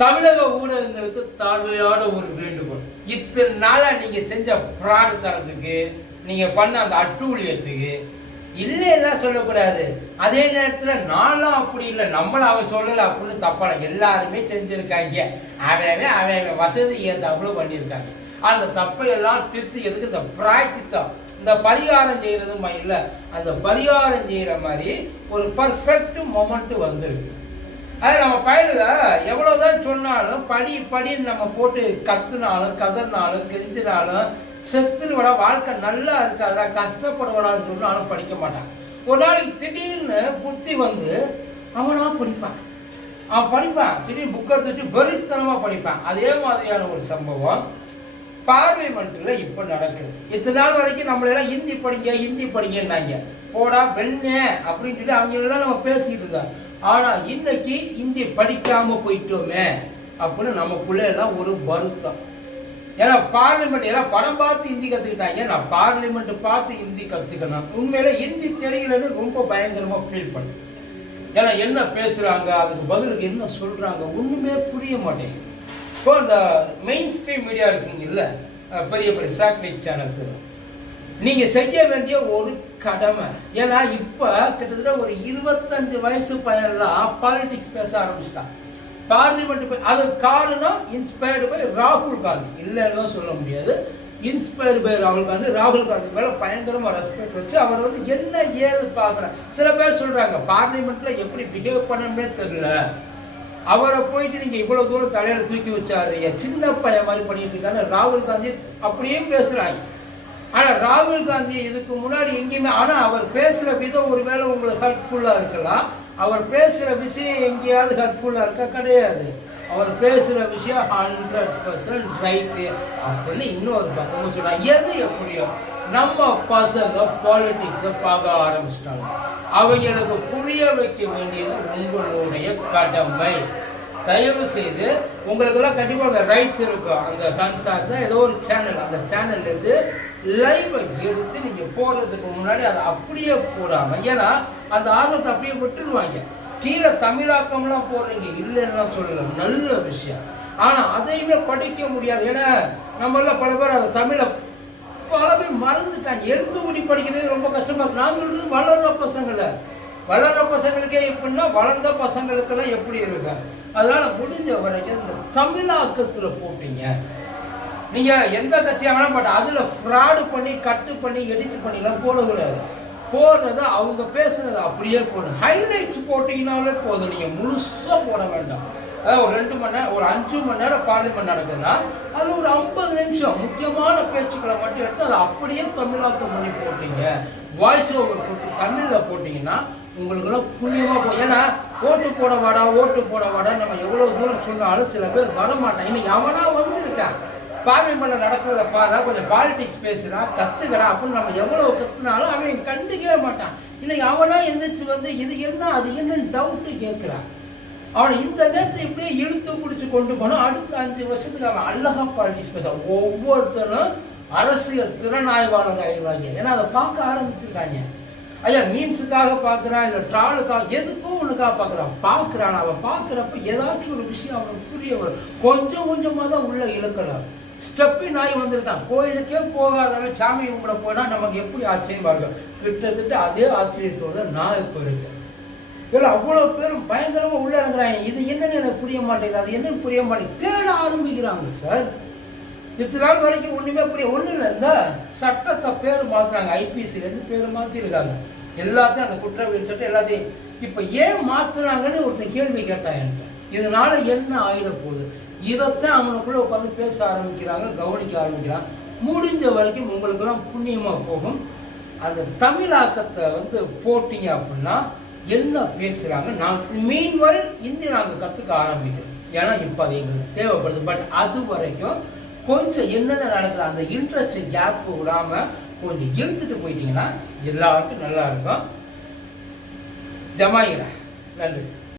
தமிழக ஊடகங்களுக்கு தாழ்வையோட ஒரு வேண்டுகோள். இத்தனை நாளாக நீங்கள் செஞ்ச பிராடு தரத்துக்கு பண்ண அந்த அட்டூழியத்துக்கு இல்லைன்னா சொல்லக்கூடாது. அதே நேரத்தில் நானும் அப்படி இல்லை நம்மளும் அவன் சொல்லலை அப்படின்னு தப்பான எல்லாருமே செஞ்சுருக்காங்க. அவன் அவன் வசதி ஏற்றாப்புல பண்ணியிருக்காங்க அந்த தப்பையெல்லாம் திருத்திக்கிறதுக்கு இந்த பிராய்ச்சித்தம். இந்த பரிகாரம் செய்யறதுமா இல்லை. அந்த பரிகாரம் செய்கிற மாதிரி ஒரு பர்ஃபெக்ட் மொமெண்ட் வந்திருக்கு. அது நம்ம பயலுக எவ்வளவுதான் சொன்னாலும் படி படின்னு நம்ம போட்டு கத்துனாலும் கதறினாலும் கெஞ்சினாலும் செத்துன்னு விட வாழ்க்கை நல்லா இருக்காதா கஷ்டப்படுவடான்னு சொன்னாலும் படிக்க மாட்டான். ஒரு நாளைக்கு திடீர்னு புத்தி வந்து அவனா படிப்பான். அவன் படிப்பான். திடீர்னு புக்கை எடுத்து வச்சு வெறித்தனமா படிப்பான். அதே மாதிரியான ஒரு சம்பவம். பார்லிமெண்ட்ல இப்ப நடக்குது. இத்தனை நாள் வரைக்கும் நம்மளெல்லாம் ஹிந்தி படிங்க ஹிந்தி படிங்கன்னாங்க. போடா பெண்ணே அப்படின்னு சொல்லி அவங்க எல்லாம் நம்ம பேசிக்கிட்டு இருந்தோம். ஆனா இன்னைக்கு ஹிந்தி படிக்காம போயிட்டோமே அப்படின்னு நமக்குள்ள எல்லாம் ஒரு வருத்தம். ஏன்னா பார்லிமெண்ட் எல்லாம் படம் பார்த்து ஹிந்தி கத்துக்கிட்டாங்க. நான் பார்லிமெண்ட் பார்த்து ஹிந்தி கத்துக்கணும் உண்மையில ஹிந்தி தெரியலன்னு ரொம்ப பயங்கரமா ஃபீல் பண்ணேன். ஏன்னா என்ன பேசுறாங்க? அதுக்கு பதிலுக்கு என்ன சொல்றாங்க? ஒண்ணுமே புரிய மாட்டேங்குது. இப்போ இந்த மெயின் ஸ்ட்ரீம் மீடியா இருக்குங்கல்ல பெரிய பெரிய சேட்டலைட் சேனல்ஸ் நீங்க செய்ய வேண்டிய ஒரு கடமை ஏன்னா இப்ப கிட்டத்தட்ட ஒரு இருபத்தஞ்சு வயசு பையன்லாம் பாலிடிக்ஸ் பேச ஆரம்பிச்சிட்டான் பார்லிமெண்ட் போய் அது காரணம் இன்ஸ்பயர்டு பை ராகுல் காந்தி இல்லைன்னு சொல்ல முடியாது. இன்ஸ்பயர்டு பை ராகுல் காந்தி ராகுல் காந்தி மேல பயங்கரமா ரெஸ்பெக்ட் வச்சு அவர் வந்து என்ன ஏது பாக்குறார் சில பேர் சொல்றாங்க பார்லிமெண்ட்ல எப்படி பிஹேவ் பண்ணணும்னே தெரியல. அவரை போயிட்டு நீங்க இவ்வளவு தூரம் தலையில தூக்கி வச்சாரு என் சின்ன பையன் மாதிரி பண்ணிட்டு இருக்காங்க ராகுல் காந்தி அப்படியே பேசுறாங்க. ஆனா ராகுல் காந்தி இதுக்கு முன்னாடி எங்கேயுமே ஆனா அவர் பேசுற விதம் ஒருவேளை உங்களுக்கு ஹெல்ப்ஃபுல்லா இருக்கலாம். அவர் பேசுற விஷயம் எங்கேயாவது ஹெல்ப்ஃபுல்லா இருக்கா? கிடையாது. அவர் பேசுகிற விஷயம் ஹண்ட்ரட் பர்சன்ட் ரைட்டு அப்படின்னு இன்னொரு பக்கமும் சொல்கிறாங்க எது எப்படியோ நம்ம பசங்க பாலிடிக்ஸை பார்க்க ஆரம்பிச்சிட்டாங்க. அவங்களுக்கு புரிய வைக்க வேண்டியது உங்களுடைய கடமை. தயவு செய்து உங்களுக்கெல்லாம் கண்டிப்பாக அந்த ரைட்ஸ் இருக்கும். அந்த சன்சார் தான் ஏதோ ஒரு சேனல் அந்த சேனல்லேருந்து லைவை எடுத்து நீங்கள் போகிறதுக்கு முன்னாடி அதை அப்படியே போடாமல் ஏன்னா அந்த ஆர்வத்தை அப்படியே விட்டுருவாங்க. கீழே தமிழாக்கம்லாம் போடுறீங்க இல்லைன்னா சொல்லல. நல்ல விஷயம். ஆனால் அதையுமே படிக்க முடியாது. ஏன்னா நம்மள பல பேர் அந்த தமிழை பல பேர் மறந்துட்டாங்க. எழுத்து கூடி படிக்கிறது ரொம்ப கஷ்டமா இருக்கு. நான் சொல்றது வளர்ற பசங்களை வளர்ற பசங்களுக்கே எப்படின்னா வளர்ந்த பசங்களுக்கெல்லாம் எப்படி இருக்கு? அதனால முடிஞ்ச வரைக்கும் இந்த தமிழாக்கத்தில் போட்டீங்க. நீங்கள் எந்த கட்சியாகனா பட் அதில் ஃப்ராடு பண்ணி கட்டு பண்ணி எடிட் பண்ணிலாம் போடக்கூடாது. போடுறது அவங்க பேசுனது அப்படியே போடணும் ஹைலைட்ஸ் போட்டிங்கனாலே போதும். நீங்கள் முழுசாக போட வேண்டாம். அதாவது ஒரு ரெண்டு மணி நேரம் ஒரு அஞ்சு மணி நேரம் பார்லிமெண்ட் நடக்குதுன்னா அதில் ஒரு ஐம்பது நிமிஷம் முக்கியமான பேச்சுக்களை மட்டும் எடுத்து அதை அப்படியே தமிழாக்கம் பண்ணி போட்டீங்க. வாய்ஸ் ஓவர் போட்டு தமிழில் போட்டிங்கன்னா உங்களுக்குலாம் புண்ணியமாக போய் ஏன்னா ஓட்டு போட வாடா ஓட்டு போட வாடா நம்ம எவ்வளோ தூரம் சொன்னாலும் சில பேர் வர மாட்டாங்க இன்னைக்கு அவனா பார்வை பண்ண நடக்கிறத பாரு கொஞ்சம் பாலிடிக்ஸ் பேசுனா கத்துக்கடா அப்படின்னு நம்ம எவ்வளவு கத்துனாலும் அவன் கண்டுக்கவே மாட்டான். இன்னைக்கு அவனா எந்திரிச்சு வந்து இது என்ன அது என்னன்னு டவுட்டு கேட்கிறான். அவனை இந்த நேரத்தை இப்படியே இழுத்து பிடிச்சி கொண்டு போனோம் அடுத்த அஞ்சு வருஷத்துக்கு அவன் அழகா பாலிடிக்ஸ் பேச ஒவ்வொருத்தரும் அரசியல் திறனாய்வாளர் ஆயிடுவாங்க. ஏன்னா அதை பார்க்க ஆரம்பிச்சிருக்காங்க. ஐயா மீன்ஸுக்காக பார்க்குறான் இல்லை ட்ராலுக்காக எதுக்கும் ஒன்றுக்காக பார்க்குறான் பார்க்குறான். அவன் பார்க்குறப்ப ஏதாச்சும் ஒரு விஷயம் அவனுக்கு புரிய வரும். கொஞ்சம் கொஞ்சமாக தான் உள்ள இழுக்கலாம் ஸ்டெப்பி நாய் வந்திருக்கான். கோயிலுக்கே போகாதவன் சாமி கும்பிட போனால் நமக்கு எப்படி ஆச்சரியம் இருக்கும் கிட்டத்தட்ட அதே ஆச்சரியத்தோட நான் இப்போ இருக்கேன். இல்லை அவ்வளோ பேரும் பயங்கரமா உள்ள இறங்குறாங்க. இது என்னன்னு எனக்கு புரிய மாட்டேங்குது. அது என்னன்னு புரிய மாட்டேங்குது. தேட ஆரம்பிக்கிறாங்க சார் இத்தனை நாள் வரைக்கும் ஒண்ணுமே புரிய ஒன்றும் இல்லை இந்த சட்டத்தை பேர் மாத்துறாங்க. ஐபிசிலேருந்து பேர் மாத்திருக்காங்க. எல்லாத்தையும் அந்த குற்றவியல் சட்டம் எல்லாத்தையும் இப்போ ஏன் மாத்துறாங்கன்னு ஒருத்தன் கேள்வி கேட்டான் என்கிட்ட. இதனால என்ன ஆயிட போகுது? இதைத்தான் அவனுக்குள்ள உட்காந்து பேச ஆரம்பிக்கிறாங்க கவனிக்க ஆரம்பிக்கிறாங்க. முடிஞ்ச வரைக்கும் உங்களுக்கெல்லாம் புண்ணியமாக போகும். அந்த தமிழாக்கத்தை வந்து போட்டீங்க அப்படின்னா என்ன பேசுகிறாங்க நாங்கள் மீன்வரை இந்தி நாங்கள் கற்றுக்க ஆரம்பிக்கிறோம். ஏன்னா இப்போ அது எங்களுக்கு தேவைப்படுது. பட் அது வரைக்கும் கொஞ்சம் என்னென்ன நடக்குது அந்த இன்ட்ரெஸ்ட் கேப் விடாமல் கொஞ்சம் இழுத்துட்டு போயிட்டீங்கன்னா எல்லாருக்கும் நல்லா இருக்கும். ஜமாயிரா. நன்றி.